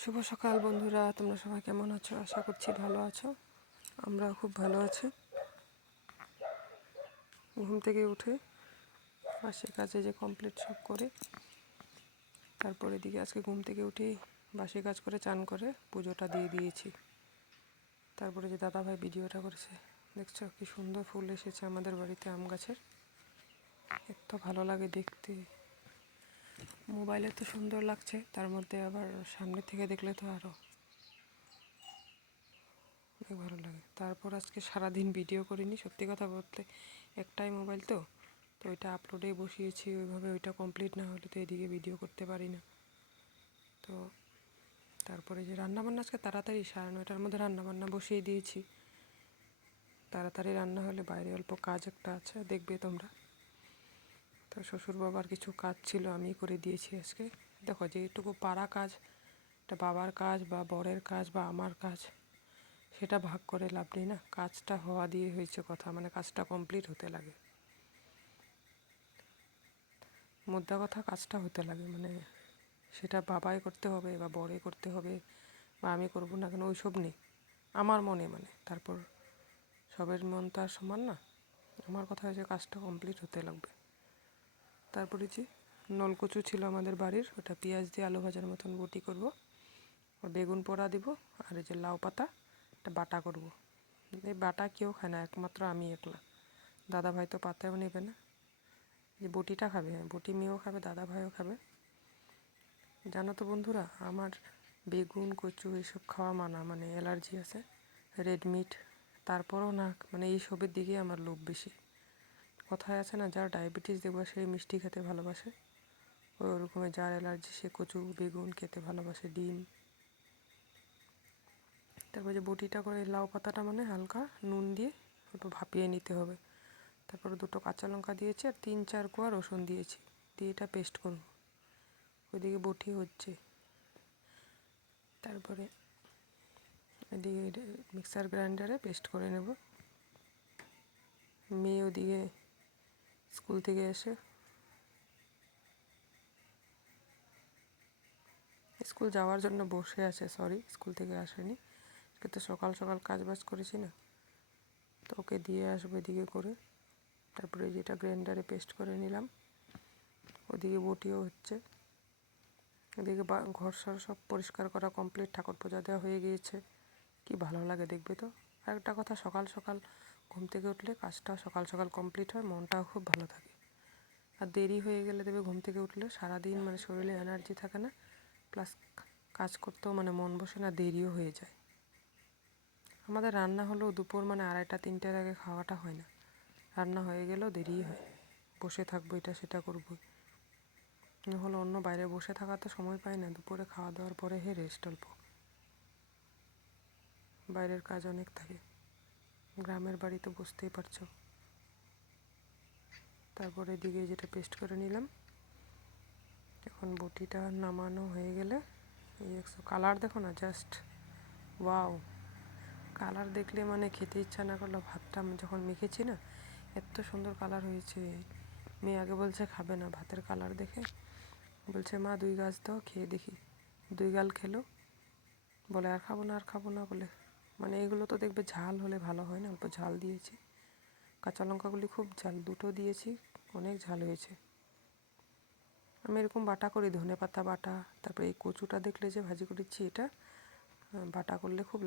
শুভ সকাল বন্ধুরা, তোমরা সবাই কেমন আছো? আশা করছি ভালো আছো। আমরাও খুব ভালো আছি। ঘুম থেকে উঠে বাসি কাজে যে কমপ্লিট সব করে তারপরে দিকে আজকে ঘুম থেকে উঠেই বাসি কাজ করে চান করে পুজোটা দিয়ে দিয়েছি। তারপরে যে দাদাভাই ভিডিওটা করেছে, দেখছো কি সুন্দর ফুল এসেছে আমাদের বাড়িতে আম গাছের। এত ভালো লাগে দেখতে, মোবাইলে তো সুন্দর লাগছে, তার মধ্যে আবার সামনে থেকে দেখলে তো আরও অনেক ভালো লাগে। তারপর আজকে সারাদিন ভিডিও করিনি, সত্যি কথা বলতে একটাই মোবাইল তো ওইটা আপলোডেই বসিয়েছি। ওইভাবে ওইটা কমপ্লিট না হলে তো এদিকে ভিডিও করতে পারি না। তো তারপরে যে রান্নাবান্না আজকে তাড়াতাড়ি 9:30টার মধ্যে রান্নাবান্না বসিয়ে দিয়েছি। তাড়াতাড়ি রান্না হলে বাইরে অল্প কাজ একটা আছে, দেখবে তোমরা। তো শ্বশুর বাবার কিছু কাজ ছিল, আমি করে দিয়েছি আজকে। দেখো যেটুকু পাড়া কাজ, এটা বাবার কাজ বা বরের কাজ বা আমার কাজ, সেটা ভাগ করে লাভ নেই না। কাজটা হওয়া দিয়ে হয়েছে কথা, মানে কাজটা কমপ্লিট হতে লাগে। মোদ্দা কথা কাজটা হতে লাগে, মানে সেটা বাবাই করতে হবে বা বরে করতে হবে বা আমি করবো না কেন, ওইসব নেই আমার মনে। মানে তারপর সবের মন তো আর সমান না। আমার কথা হয়েছে কাজটা কমপ্লিট হতে লাগবে। তারপরে যে নলকচু ছিল আমাদের বাড়ির, ওটা পেঁয়াজ দিয়ে আলু ভাজার মতন বটি করব, আর বেগুন পোড়া দিব, আর এই যে লাউ পাতা একটা বাটা করব। এই বাটা কেউ খায় না, একমাত্র আমি একলা। দাদা ভাই তো পাতাও নেবে না। যে বটিটা খাবে, হ্যাঁ বটি মেয়েও খাবে, দাদা ভাইও খাবে। জানো তো বন্ধুরা, আমার বেগুন কচু এসব খাওয়া মানা, মানে অ্যালার্জি আছে, রেড মিট। তারপরও না, মানে এইসবের দিকে আমার লোভ বেশি। কথায় আছে না, যার ডায়াবেটিস দেখবা সেই মিষ্টি খেতে ভালোবাসে, ওই ওরকমের যার অ্যালার্জি সে কচু বেগুন খেতে ভালোবাসে, ডিম। তারপর যে বটিটা করে লাউ পাতাটা মানে হালকা নুন দিয়ে অল্প ভাপিয়ে নিতে হবে। তারপরে 2টো কাঁচা লঙ্কা দিয়েছি আর 3-4 কোয়া রসুন দিয়েছি, দিয়ে এটা পেস্ট করব। ওইদিকে বটি হচ্ছে, তারপরে এদিকে মিক্সার গ্রাইন্ডারে পেস্ট করে নেব। মেয়ে ওদিকে স্কুল থেকে এসে, স্কুল যাওয়ার জন্য বসে আছে, সরি স্কুল থেকে আসেনি, আজকে তো সকাল সকাল কাজ বাজ করেছি না, তো ওকে দিয়ে আসবো এদিকে করে। তারপরে যেটা গ্রাইন্ডারে পেস্ট করে নিলাম, ওদিকে বটিও হচ্ছে। এদিকে ঘর সর সব পরিষ্কার করা কমপ্লিট, ঠাকুর পূজা দেওয়া হয়ে গিয়েছে। কি ভালো লাগে দেখবে তো। আর একটা কথা, সকাল সকাল ঘুম থেকে উঠলে কাজটা সকাল সকাল কমপ্লিট হয়, মনটাও খুব ভালো থাকে। আর দেরি হয়ে গেলে দেবে ঘুম থেকে উঠলে সারাদিন মানে শরীরে এনার্জি থাকে না, প্লাস কাজ করতেও মানে মন বসে না, দেরিও হয়ে যায়। আমাদের রান্না হলেও দুপুর মানে 2:30-3টার আগে খাওয়াটা হয় না, রান্না হয়ে গেলেও দেরিই হয়। বসে থাকবো, এটা সেটা করবো, হলো অন্য বাইরে বসে থাকা তো সময় পাই না। দুপুরে খাওয়া দাওয়ার পরে রেস্ট অল্প, বাইরের কাজ অনেক থাকে। গ্রামের বাড়িতে বুঝতেই পারছো। তারপরে দিকে যেটা পেস্ট করে নিলাম, এখন বটিটা নামানো হয়ে গেলে এই কালার দেখো না, জাস্ট ওয়াও। কালার দেখলে মানে খেতে ইচ্ছা না করলো। ভাতটা আমি যখন মেখেছি না, এত সুন্দর কালার হয়েছে। মেয়ে আগে বলছে খাবে না, ভাতের কালার দেখে বলছে মা 2 গাছ দাও খেয়ে দেখি। 2 গাল খেলো, বলে আর খাবো না আর খাবো না বলে। মানে এগুলো তো দেখবে ঝাল হলে ভালো হয় না, অল্প ঝাল দিয়েছি। কাঁচা লঙ্কাগুলি খুব ঝাল, 2টো দিয়েছি, অনেক ঝাল হয়েছে। আমি এরকম বাটা করি, ধনে পাতা বাটা। তারপরে এই কচুটা দেখলে যে ভাজি করেছি, এটা বাটা করলে খুব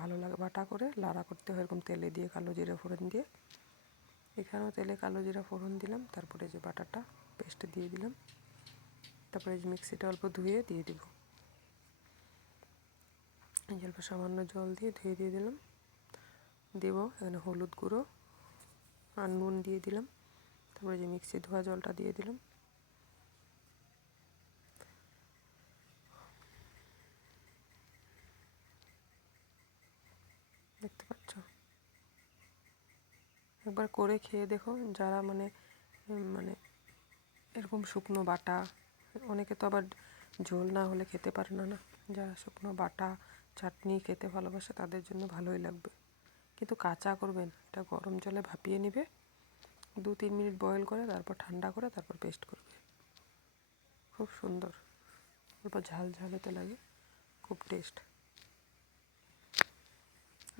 ভালো লাগে। বাটা করে লাড়া করতে হয় এরকম তেলে দিয়ে, কালো জিরা ফোড়ন দিয়ে। এখানেও তেলে কালো জিরা ফোড়ন দিলাম, তারপরে যে বাটাটা পেস্ট দিয়ে দিলাম। তারপরে যে মিক্সিটা অল্প ধুয়ে দিয়ে দিব, অল্প সামান্য জল দিয়ে ধুয়ে দিয়ে দিলাম। দেব এখানে হলুদ গুঁড়ো আর নুন দিয়ে দিলাম। তারপরে যে মিক্সি ধোয়া জলটা দিয়ে দিলাম। দেখতে পাচ্ছ, একবার করে খেয়ে দেখো। যারা মানে মানে এরকম শুকনো বাটা, অনেকে তো আবার ঝোল না হলে খেতে পারে না, না যারা শুকনো বাটা চাটনি খেতে ভালোবাসে তাদের জন্য ভালোই লাগবে। কিন্তু কাঁচা করবেন, এটা গরম জলে ভাপিয়ে নেবে, 2-3 মিনিট বয়েল করে, তারপর ঠান্ডা করে তারপর পেস্ট করবে। খুব সুন্দর, অল্প ঝাল ঝাল হতে লাগে। খুব টেস্ট।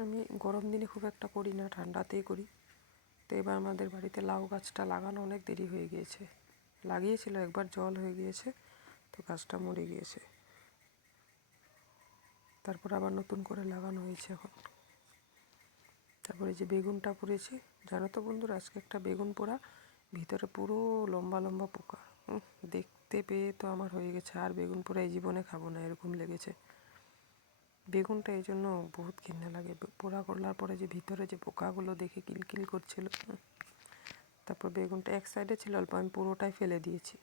আমি গরম দিনে খুব একটা করি না, ঠান্ডাতেই করি। তো এবার আমাদের বাড়িতে লাউ গাছটা লাগানো অনেক দেরি হয়ে গিয়েছে। লাগিয়েছিল একবার, জল হয়ে গিয়েছে, তো গাছটা মরে গিয়েছে। তারপর আবার নতুন করে লাগানো হয়েছে এখন। তারপরে যে বেগুনটা পুড়েছি, জানো তো বন্ধুরা, আজকে একটা বেগুন পোড়া, ভিতরে পুরো লম্বা লম্বা পোকা। দেখতে পেয়ে তো আমার হয়ে গেছে, আর বেগুন পোড়া এই জীবনে খাবো না, এরকম লেগেছে। বেগুনটা এই জন্য বহুত ঘৃণা লাগে, পোড়া করলার পরে যে ভিতরে যে পোকাগুলো দেখে কিলকিল করছিল। তারপর বেগুনটা এক সাইডে ছিল অল্প, আমি পুরোটাই ফেলে দিয়েছি।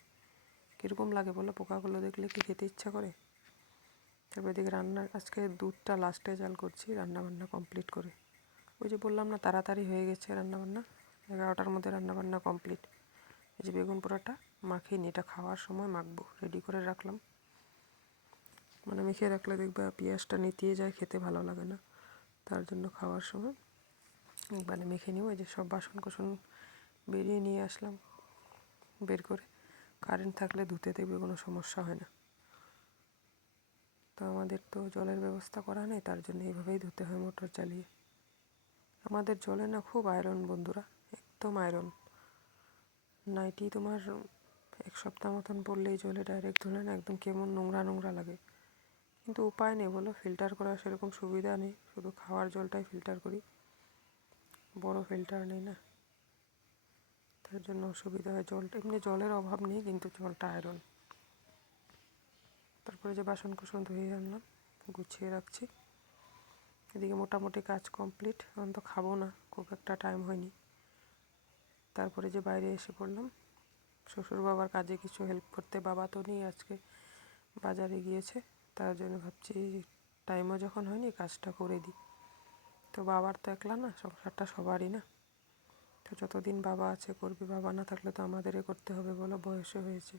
কীরকম লাগে বলো, পোকাগুলো দেখলে কি খেতে ইচ্ছা করে? তারপর এদিকে রান্নার আজকে দুধটা লাস্টে জাল করছি, রান্নাবান্না কমপ্লিট করে। ওই যে বললাম না, তাড়াতাড়ি হয়ে গেছে রান্নাবান্না, 11টার মধ্যে রান্নাবান্না কমপ্লিট। এই যে বেগুন পোড়াটা মাখিয়ে নিয়ে, এটা খাওয়ার সময় মাখবো, রেডি করে রাখলাম। মানে মেখে রাখলে দেখবে পেঁয়াজটা নিতিয়ে যায়, খেতে ভালো লাগে না, তার জন্য খাওয়ার সময় মানে মেখে নিব। এই যে সব বাসন কোসন বেরিয়ে নিয়ে আসলাম বের করে। কারেন্ট থাকলে ধুতে দেখবে কোনো সমস্যা হয় না। তো আমাদের তো জলের ব্যবস্থা করা নেই, তার জন্য এইভাবেই ধুতে হয় মোটর চালিয়ে। আমাদের জলে না খুব আয়রন বন্ধুরা, একদম আয়রন। নাইটি তোমার 1 সপ্তাহ মতন পরলেই জলে ডাইরেক্ট ধুলে না একদম কেমন নোংরা নোংরা লাগে। কিন্তু উপায় নেই বলো, ফিল্টার করার সেরকম সুবিধা নেই, শুধু খাওয়ার জলটাই ফিল্টার করি, বড় ফিল্টার নেই না, তার জন্য অসুবিধা হয়। জলটা এমনি জলের অভাব নেই, কিন্তু জলটা আয়রন। তারপরে যে বাসন কুসন ধুয়ে আনলাম, গুছিয়ে রাখছি। এদিকে মোটামুটি কাজ কমপ্লিট, এখন তো খাবো না, খুব একটা টাইম হয়নি। তারপরে যে বাইরে এসে পড়লাম শ্বশুর বাবার কাজে কিছু হেল্প করতে। বাবা তো নেই আজকে, বাজারে গিয়েছে, তার জন্য ভাবছি টাইমও যখন হয়নি কাজটা করে দিই। তো বাবার তো একলা না, সংসারটা সবারই না, তো যতদিন বাবা আছে করবে, বাবা না থাকলে তো আমাদেরই করতে হবে বলো, বয়সে হয়েছে।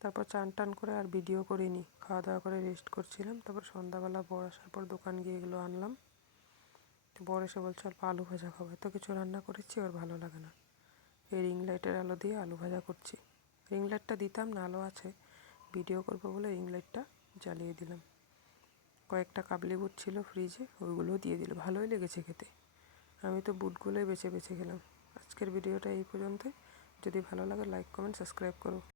তারপর চান টান করে আর ভিডিও করিনি, খাওয়া দাওয়া করে রেস্ট করছিলাম। তারপর সন্ধ্যাবেলা বর আসার পর দোকান গিয়ে এগুলো আনলাম। তো বর এসে বলছে অল্প আলু ভাজা খাবো, এত কিছু রান্না করেছি ওর ভালো লাগে না, এই রিং লাইটের আলো দিয়ে আলু ভাজা করছি। রিং লাইটটা দিতাম না, আলো আছে, ভিডিও করবো বলে রিং লাইটটা জ্বালিয়ে দিলাম। কয়েকটা কাবলি বুট ছিল ফ্রিজে, ওইগুলোও দিয়ে দিল, ভালোই লেগেছে খেতে। আমি তো বুটগুলোই বেছে বেছে খেলাম। আজকের ভিডিওটা এই পর্যন্তই। যদি ভালো লাগে লাইক কমেন্ট সাবস্ক্রাইব করো।